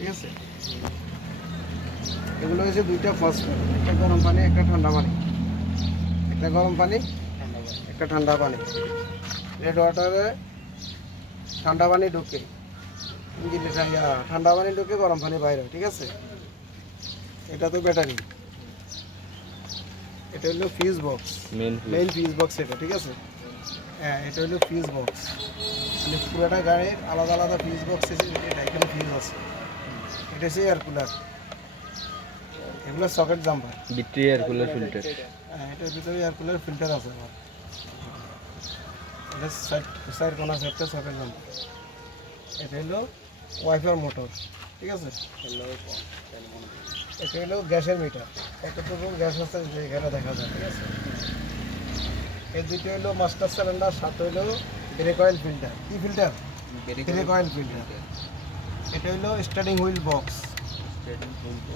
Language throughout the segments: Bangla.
ঠিক আছে। এগুলো হচ্ছে দুইটা ফসফেট, একটা গরম পানি একটা ঠান্ডা পানি, একটা গরম পানি একটা ঠান্ডা পানি। রেড ওয়াটারে ঠান্ডা পানি ঢুকে ইঞ্জিনে ঠান্ডা পানি ঢুকে গরম পানি বাইরে, ঠিক আছে। এটা তো ব্যাটারি, এটা হলো fuse box, main fuse box এটা, ঠিক আছে। হ্যাঁ, এটা হলো ফিউজ বক্স, মানে পুরোটা গাড়ির আলাদা আলাদা ফিউজ বক্স আছে। এটা এখানে ফিউজ আছে। এটা হচ্ছে এয়ার কুলার, এগুলো socket jumper, battery air cooler filter. হ্যাঁ, এটার ভিতরে এয়ার কুলার ফিল্টার আছে আমার। এটা সাইড কোনা সাইডটা সকেট জাম্পার। এটা হলো ওয়াইফাই মোটর, ঠিক আছে। এটা হলো গ্যাসের মিটার, কতটুকু গ্যাস আছে যে এখানে দেখা যায়, ঠিক আছে। এই দুটো হলো মাস্টার সিলিন্ডার, সাথে হলো ব্রেক অয়েল ফিল্টার। কি ফিল্টার? Break oil filter. এটা হলো স্টার্টিং হুইল বক্স,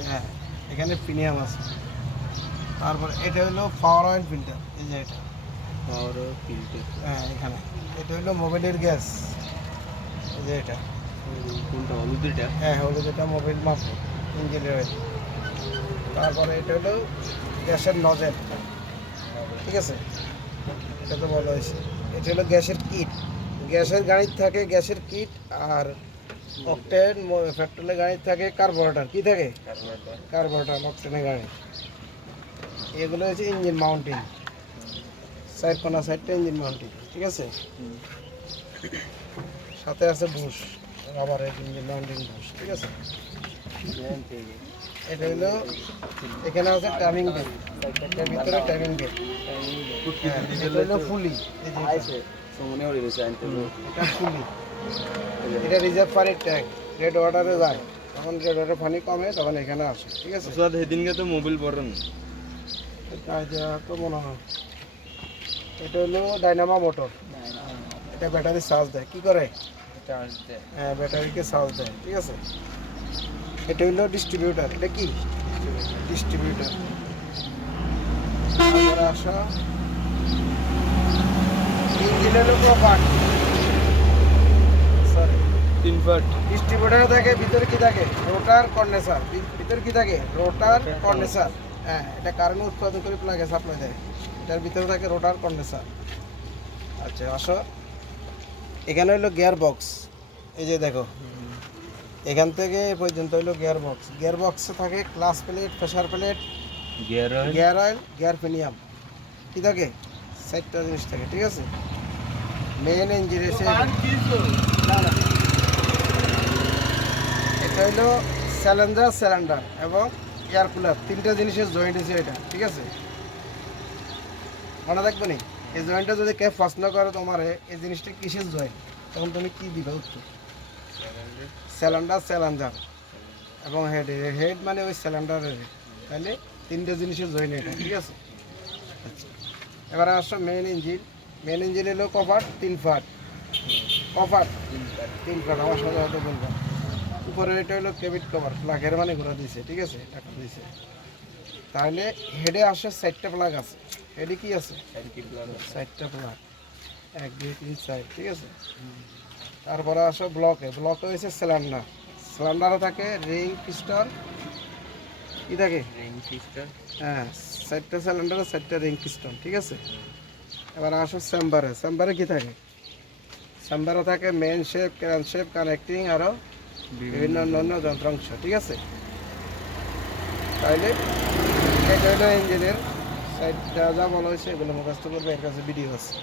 হ্যাঁ, এখানে প্রিমিয়াম আছে। তারপর এটা হলো পাওয়ার অয়েল ফিল্টার, এই যে এটা পাওয়ার ফিল্টার। হ্যাঁ এখানে। এটা হলো মোবাইলের গ্যাস, এই যে এটা। কোনটা হলুদ এটা? হ্যাঁ, হলুদ এটা মোবাইল মাপ ইঞ্জিনের অয়েল। তারপরে এটা হলো গ্যাসের নজেল, ঠিক আছে। এটা তো বলা হয়েছে। এটা হলো গ্যাসের কিট, গ্যাসের গাড়ির থাকে গ্যাসের কিট, আর অকটেন পেট্রোলের গাড়ির থাকে কার্বোরেটর। কি থাকে? কার্বোরেটর অকটেনের গাড়ি। এগুলো হচ্ছে ইঞ্জিন মাউন্টিং, সাইড কোনা সাইডটা ইঞ্জিন মাউন্টিং, ঠিক আছে। সাথে আছে বুশ, রাবারের ইঞ্জিন মাউন্টিং বুশ, ঠিক আছে। এটা হলো এখানে আছে টার্নিং গেট, এটার ভিতরে টার্নিং গেট। এটা হলো ফুলি, এই যে এটা ফুলি। এটা রিজার্ভ পানির ট্যাঙ্ক, রেড ওয়াটারে যায়, তখন রেড ওয়াটার পানি কমে তখন এখানে আসে, ঠিক আছে। সেদিনকে তো মোবাইল পড়েন এটা তো মনে হয়। এটা হলো ডাইনামা মোটর, এটা ব্যাটারি চার্জ দেয়। কি করে? হ্যাঁ, ব্যাটারিকে চার্জ দেয়, ঠিক আছে। এটা হলো ডিস্ট্রিবিউটার। এটা কি? ডিস্ট্রিবিউটার। তারপরে আসা ইঞ্জিন হলো পুরো পার্ট, সরি 3 পার্ট। ডিস্ট্রিবিউটারে থাকে ভিতরে কি থাকে? রোটার কন্ডেন্সার। ভিতরে কি থাকে? রোটার কন্ডেন্সার। হ্যাঁ, এটা কারেন্ট উৎপাদন করে প্লাগে সাপ্লাই দেয়। এটার ভিতরে থাকে রোটার কন্ডেন্সার। আচ্ছা আসো, এখানে হলো গিয়ার বক্স, এই যে দেখো, এখান থেকে এ পর্যন্ত হলো গিয়ার বক্স। গিয়ার বক্সে থাকে clutch plate, pressure plate, gear oil, gear pinion. কি থাকে? 4টা জিনিস থাকে, ঠিক আছে। মেন ইঞ্জিন এসে এটা হলো সিলিন্ডার এবং এয়ার কুলার, 3টা জিনিসের জয়েন্ট আছে এটা, ঠিক আছে। মনে রাখবে নি, এই জয়েন্টটা যদি কেউ প্রশ্ন করে তোমার এই জিনিসটা কিসের জয়েন্ট, তখন তুমি কি দিবে উত্তর? সিলিন্ডার এবং হেড মানে ওই সিলিন্ডারের হেড। তাহলে 3টা জিনিসের জয়েন্ট এটা, ঠিক আছে। আচ্ছা, এবারে আসো মেন ইঞ্জিন হলো কভার 3 পার্ট, কভার 3 পার্ট, আমার সাথে হয়তো বলবো। উপরে এটা হলো কেবিট কভার, প্লাগের মানে ঘোরা দিয়েছে, ঠিক আছে, টাকা দিয়েছে। তাহলে হেডে আসে 4টা প্লাগ আছে। হেডে কি আছে? 4টা প্লাগ, 1 2 3 4, ঠিক আছে। তারপরে আসো ব্লকে হয়েছে সিলিন্ডারে থাকে রিং পিস্টন। কি থাকে? হ্যাঁ, 4টা সিলিন্ডারে 4টা রিং পিস্টন, ঠিক আছে। এবার আসো চেম্বারে কি থাকে? চেম্বারে থাকে মেন শেপ, ক্র্যান শেপ, কানেক্টিং আরও বিভিন্ন অন্যান্য যন্ত্রাংশ, ঠিক আছে। তাইলে এটা হলো ইঞ্জিনের সাইড, যা যা বলা হয়েছে এগুলো মুখস্থ করবে, এর কাছে ভিডিও আছে।